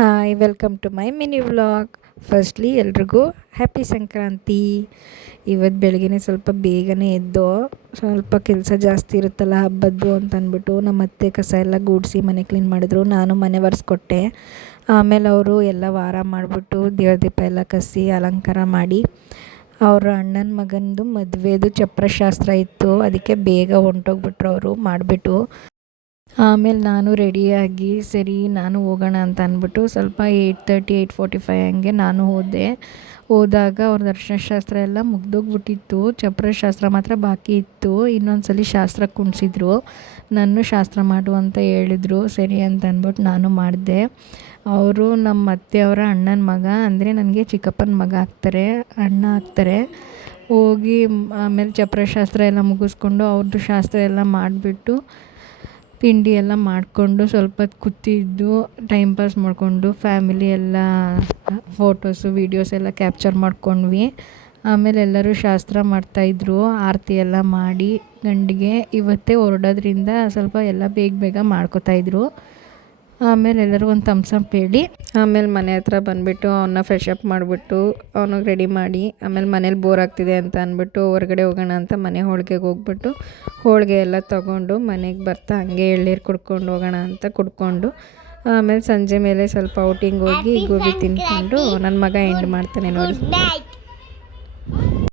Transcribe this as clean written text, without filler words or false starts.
Hi welcome to my mini vlog. Firstly ಎಲ್ರಿಗೂ happy Sankranti. ಇವತ್ತು ಬೆಳಗ್ಗೆನೇ ಸ್ವಲ್ಪ ಬೇಗನೆ ಎದ್ದು ಸ್ವಲ್ಪ ಕೆಲಸ ಜಾಸ್ತಿ ಇರುತ್ತಲ್ಲ ಹಬ್ಬದ್ದು ಅಂತ ಅಂದ್ಬಿಟ್ಟು ನಮ್ಮ ಅತ್ತೆ ಕಸ ಎಲ್ಲ ಗೂಡಿಸಿ ಮನೆ ಕ್ಲೀನ್ ಮಾಡಿದ್ರು. ನಾನು ಮನೆ ಒರೆಸ್ಕೊಟ್ಟೆ. ಆಮೇಲೆ ಅವರು ಎಲ್ಲ ವಾರ ಮಾಡಿಬಿಟ್ಟು ದೇವ್ರ ದೀಪ ಎಲ್ಲ ಕಸಿ ಅಲಂಕಾರ ಮಾಡಿ ಅವರ ಅಣ್ಣನ ಮಗನದು ಮದುವೆದು ಚಪ್ರಶಾಸ್ತ್ರ ಇತ್ತು, ಅದಕ್ಕೆ ಬೇಗ ಹೊಂಟೋಗ್ಬಿಟ್ರು ಅವರು ಮಾಡಿಬಿಟ್ಟು. ಆಮೇಲೆ ನಾನು ರೆಡಿಯಾಗಿ ಸರಿ ನಾನು ಹೋಗೋಣ ಅಂತ ಅಂದ್ಬಿಟ್ಟು ಸ್ವಲ್ಪ 8:30 8:45 ಹಂಗೆ ನಾನು ಹೋದಾಗ ಅವ್ರ ದರ್ಶನಶಾಸ್ತ್ರ ಎಲ್ಲ ಮುಗ್ದೋಗ್ಬಿಟ್ಟಿತ್ತು. ಚಪ್ರಶಾಸ್ತ್ರ ಮಾತ್ರ ಬಾಕಿ ಇತ್ತು. ಇನ್ನೊಂದು ಸಲ ಶಾಸ್ತ್ರ ಕುಣಿಸಿದ್ರು. ನಾನು ಶಾಸ್ತ್ರ ಮಾಡು ಅಂತ ಹೇಳಿದ್ರು. ಸರಿ ಅಂತ ಅಂದ್ಬಿಟ್ಟು ನಾನು ಮಾಡಿದೆ. ಅವರು ನಮ್ಮ ಅತ್ತೆಯವರ ಅಣ್ಣನ ಮಗ, ಅಂದರೆ ನನಗೆ ಚಿಕ್ಕಪ್ಪನ ಮಗ ಆಗ್ತಾರೆ, ಅಣ್ಣ ಆಗ್ತಾರೆ. ಹೋಗಿ ಆಮೇಲೆ ಚಪ್ರಶಾಸ್ತ್ರ ಎಲ್ಲ ಮುಗಿಸ್ಕೊಂಡು ಅವ್ರದ್ದು ಶಾಸ್ತ್ರ ಎಲ್ಲ ಮಾಡಿಬಿಟ್ಟು ತಿಂಡಿ ಎಲ್ಲ ಮಾಡಿಕೊಂಡು ಸ್ವಲ್ಪ ಹೊತ್ತು ಕೂತಿದ್ದು ಟೈಮ್ ಪಾಸ್ ಮಾಡಿಕೊಂಡು ಫ್ಯಾಮಿಲಿ ಎಲ್ಲ ಫೋಟೋಸು ವೀಡಿಯೋಸ್ ಎಲ್ಲ ಕ್ಯಾಪ್ಚರ್ ಮಾಡ್ಕೊಂಡ್ವಿ. ಆಮೇಲೆ ಎಲ್ಲರೂ ಶಾಸ್ತ್ರ ಮಾಡ್ತಾಯಿದ್ರು. ಆರತಿ ಎಲ್ಲ ಮಾಡಿ ಗಂಡಿಗೆ ಇವತ್ತೇ ಹೊರಡೋದ್ರಿಂದ ಸ್ವಲ್ಪ ಎಲ್ಲ ಬೇಗ ಬೇಗ ಮಾಡ್ಕೋತಾಯಿದ್ರು. ಆಮೇಲೆ ಎಲ್ಲರೂ ಒಂದು ಥಮ್ಸ್ ಅಪ್ ಹೇಳಿ ಆಮೇಲೆ ಮನೆ ಹತ್ರ ಬಂದುಬಿಟ್ಟು ಅವನ್ನ ಫ್ರೆಶ್ ಅಪ್ ಮಾಡಿಬಿಟ್ಟು ಅವನಿಗೆ ರೆಡಿ ಮಾಡಿ ಆಮೇಲೆ ಮನೇಲಿ ಬೋರ್ ಆಗ್ತಿದೆ ಅಂತ ಅಂದ್ಬಿಟ್ಟು ಹೊರಗಡೆ ಹೋಗೋಣ ಅಂತ ಮನೆ ಹೋಳಿಗೆಗೆ ಹೋಗ್ಬಿಟ್ಟು ಹೋಳಿಗೆ ಎಲ್ಲ ತೊಗೊಂಡು ಮನೆಗೆ ಬರ್ತಾ ಹಂಗೆ ಎಳ್ನೀರು ಕುಡ್ಕೊಂಡು ಹೋಗೋಣ ಅಂತ ಕುಡ್ಕೊಂಡು ಆಮೇಲೆ ಸಂಜೆ ಮೇಲೆ ಸ್ವಲ್ಪ ಔಟಿಂಗ್ ಹೋಗಿ ಗೋಬಿ ತಿಂದ್ಕೊಂಡು ನನ್ನ ಮಗ ಎಂಡ್ ಮಾಡ್ತಾನೆ ನೋಡಿ.